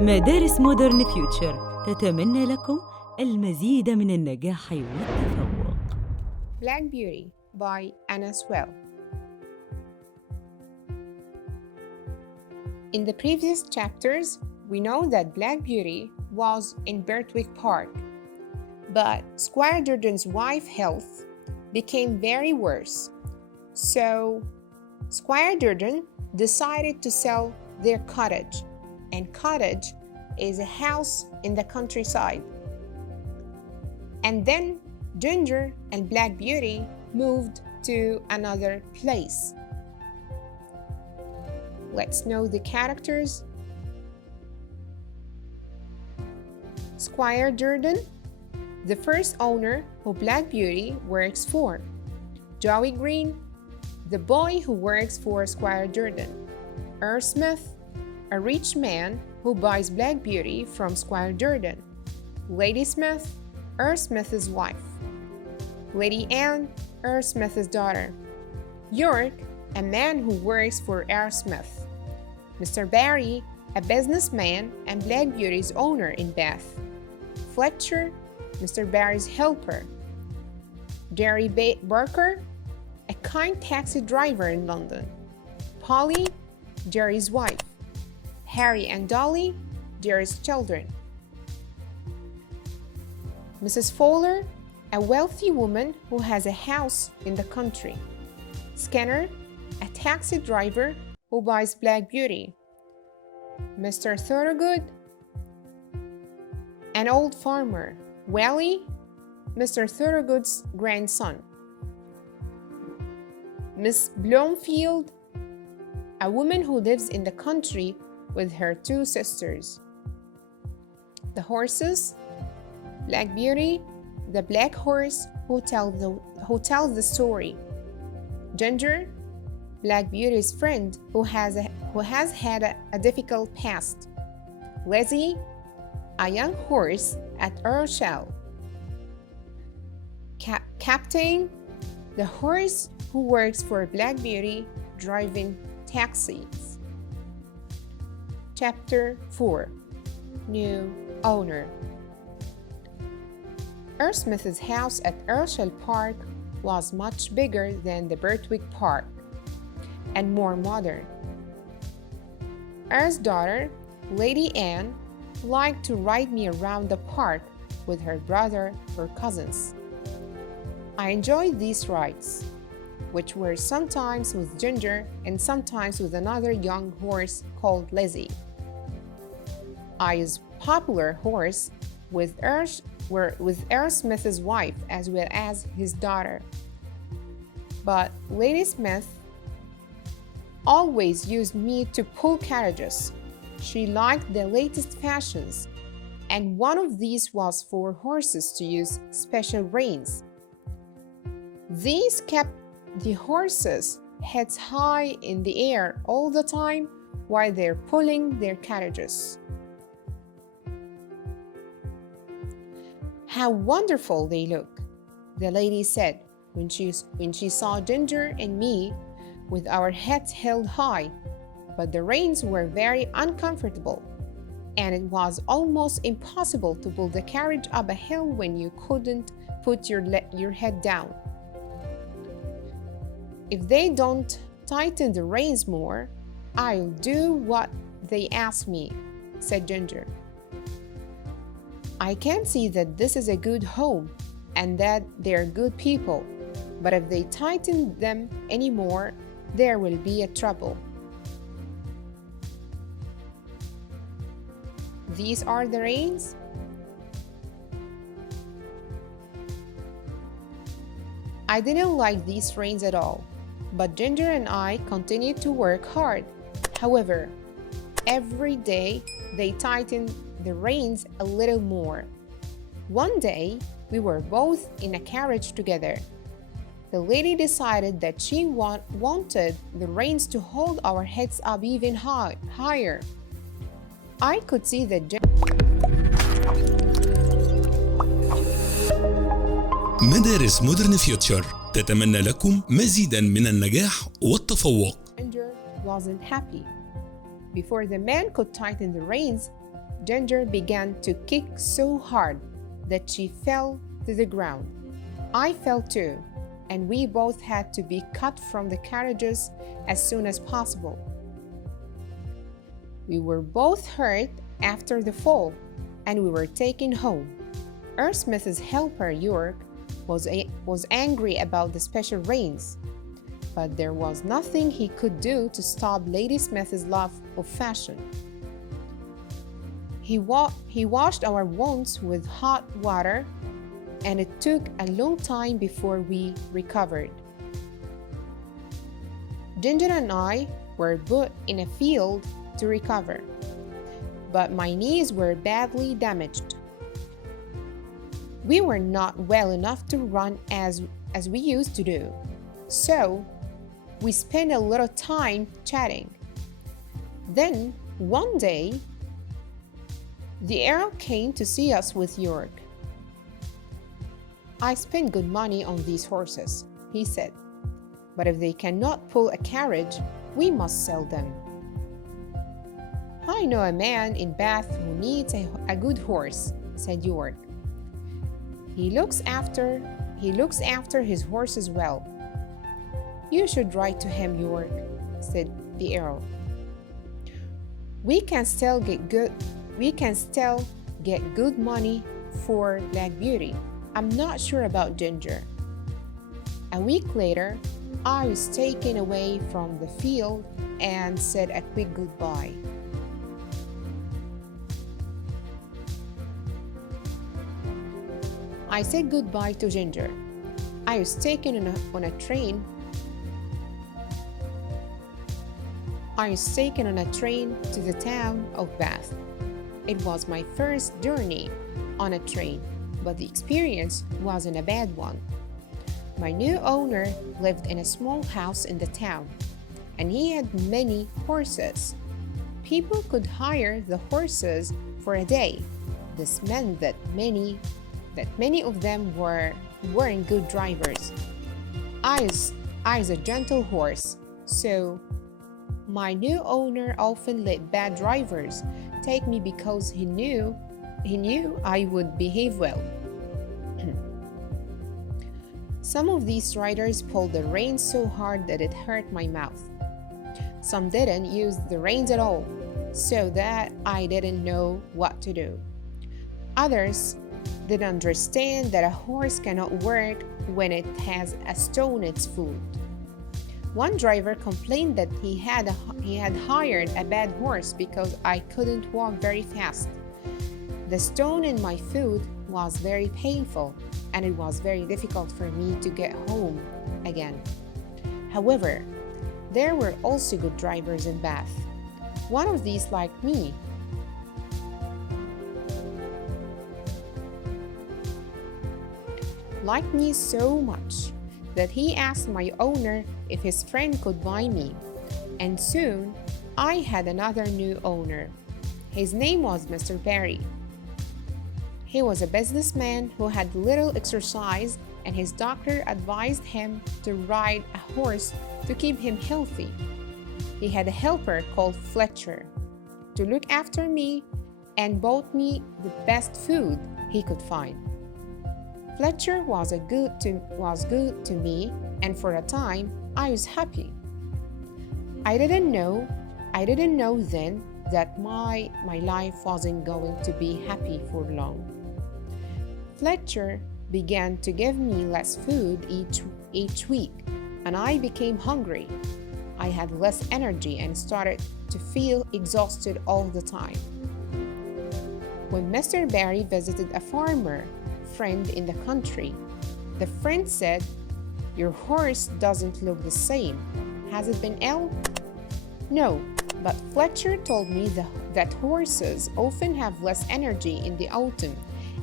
مدارس مودرن فيوتشر تتمنى لكم المزيد من النجاح والتفوق. Black Beauty by Anna Swell. In the previous chapters, we know that Black Beauty was in Birtwick Park, but Squire Durden's wife's health became very worse. So Squire Durden decided to sell their cottage, and cottage is a house in the countryside. And then Ginger and Black Beauty moved to another place. Let's know the characters. Squire Durden, the first owner who Black Beauty works for. Joey Green, the boy who works for Squire Durden. Earl Smith, a rich man who buys Black Beauty from Squire Durden. Lady Smith, Earl Smith's wife. Lady Anne, Earl Smith's daughter. York, a man who works for Earl Smith. Mr. Barry, a businessman and Black Beauty's owner in Bath. Fletcher, Mr. Barry's helper. Jerry Barker, a kind taxi driver in London. Polly, Jerry's wife. Harry and Dolly, Jerry's children. Mrs. Fowler, a wealthy woman who has a house in the country. Skinner, a taxi driver who buys Black Beauty. Mr. Thorogood, an old farmer. Wally, Mr. Thorogood's grandson. Miss Bloomfield, a woman who lives in the country with her two sisters. The horses, Black Beauty, the black horse who tells the story. Ginger, Black Beauty's friend who has had a difficult past. Lizzie, a young horse at Earlshall. Captain, the horse who works for Black Beauty driving taxis. Chapter 4. New Owner. Earl Smith's house at Earlshall Park was much bigger than the Birtwick Park and more modern. Earl's daughter, Lady Anne, liked to ride me around the park with her brother or cousins. I enjoyed these rides, which were sometimes with Ginger and sometimes with another young horse called Lizzie. I was a popular horse with Earl Smith's wife as well as his daughter. But Lady Smith always used me to pull carriages. She liked the latest fashions, and one of these was for horses to use special reins. These kept the horses' heads high in the air all the time while they're pulling their carriages. "How wonderful they look," the lady said when she saw Ginger and me with our heads held high, but the reins were very uncomfortable, and it was almost impossible to pull the carriage up a hill when you couldn't put your head down. "If they don't tighten the reins more, I'll do what they ask me," said Ginger. "I can see that this is a good home and that they're good people, but if they tighten them any more, there will be a trouble." "These are the reins?" I didn't like these reins at all, but Ginger and I continued to work hard. However, every day they tightened the reins a little more. One day, we were both in a carriage together. The lady decided that she wanted the reins to hold our heads up even higher. I could see that مدارس مودرن فيوتشر تتمنى لكم مزيداً من النجاح والتفوق. Ginger wasn't happy. Before the man could tighten the reins, Ginger began to kick so hard that she fell to the ground. I fell too, and we both had to be cut from the carriages as soon as possible. We were both hurt after the fall, and we were taken home. Smith's helper, York, was angry about the special rains, but there was nothing he could do to stop Lady Smith's love of fashion. He washed our wounds with hot water, and it took a long time before we recovered. Ginger and I were put in a field to recover, but my knees were badly damaged. We were not well enough to run as we used to do, so we spent a little time chatting. Then, one day, the Earl came to see us with York. "I spent good money on these horses," he said, "but if they cannot pull a carriage, we must sell them." "I know a man in Bath who needs a good horse," said York. He looks after his horses well." "You should write to him, York," said the Earl. We can still get good money for Black Beauty. I'm not sure about Ginger." A week later, I was taken away from the field and said a quick goodbye. I said goodbye to Ginger. I was taken on a train to the town of Bath. It was my first journey on a train, but the experience wasn't a bad one. My new owner lived in a small house in the town, and he had many horses. People could hire the horses for a day. This meant that many of them weren't good drivers. I was a gentle horse, so my new owner often let bad drivers take me because he knew I would behave well. Some of these riders pulled the reins so hard that it hurt my mouth. Some didn't use the reins at all, so that I didn't know what to do. Others didn't understand that a horse cannot work when it has a stone in its foot. One driver complained that he had hired a bad horse because I couldn't walk very fast. The stone in my foot was very painful, and it was very difficult for me to get home again. However, there were also good drivers in Bath. One of these liked me. Liked me so much that he asked my owner if his friend could buy me, and soon I had another new owner. His name was Mr. Barry. He was a businessman who had little exercise, and his doctor advised him to ride a horse to keep him healthy. He had a helper called Fletcher to look after me and bought me the best food he could find. Fletcher was good to me, and for a time I was happy. I didn't know then that my life wasn't going to be happy for long. Fletcher began to give me less food each week, and I became hungry. I had less energy and started to feel exhausted all the time. When Mr. Barry visited a farmer friend in the country, the friend said, "Your horse doesn't look the same. Has it been ill?" "No, but Fletcher told me that horses often have less energy in the autumn,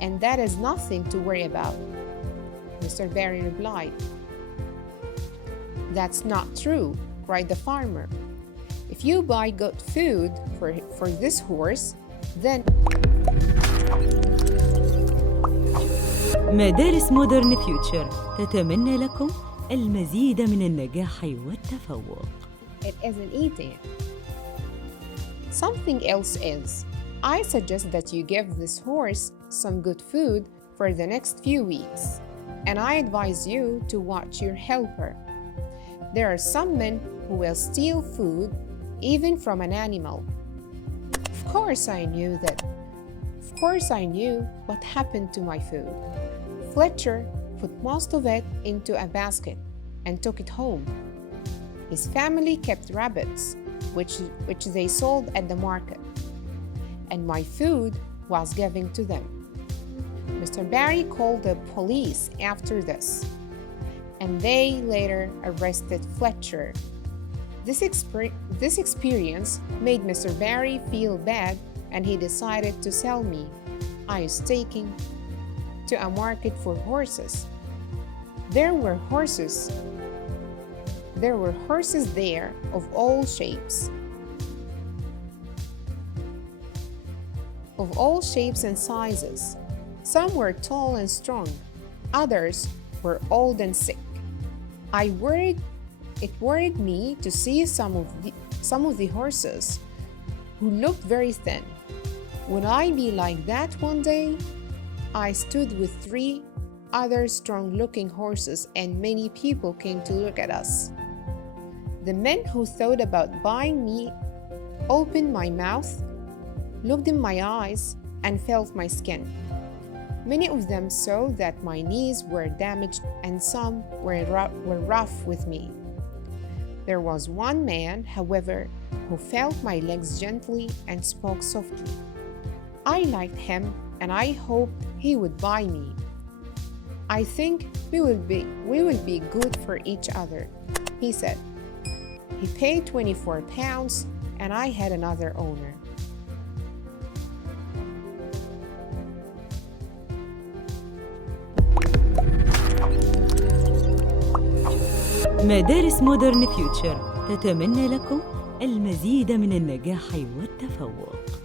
and that is nothing to worry about," Mr. Barry replied. "That's not true," cried the farmer. "If you buy good food for this horse, then..." مدارس مودرن فيوتشر تتمنى لكم المزيد من النجاح والتفوق. It isn't eating. Something else is. I suggest that you give this horse some good food for the next few weeks, and I advise you to watch your helper. There are some men who will steal food even from an animal. Of course I knew what happened to my food. Fletcher put most of it into a basket and took it home. His family kept rabbits, which they sold at the market, and my food was given to them. Mr. Barry called the police after this, and they later arrested Fletcher. This experience made Mr. Barry feel bad, and he decided to sell me. I was taken to a market for horses. There were horses there of all shapes and sizes. Some were tall and strong, others were old and sick. It worried me to see some of the horses who looked very thin. Would I be like that one day? I stood with 3 other strong-looking horses, and many people came to look at us. The men who thought about buying me opened my mouth, looked in my eyes, and felt my skin. Many of them saw that my knees were damaged, and some were rough with me. There was one man, however, who felt my legs gently and spoke softly. I liked him, and I hoped he would buy me. I think we will be good for each other, he said. He paid £24, and I had another owner. مدارس مودرن فيوتشر تتمنى لكم المزيد من النجاح والتفوق.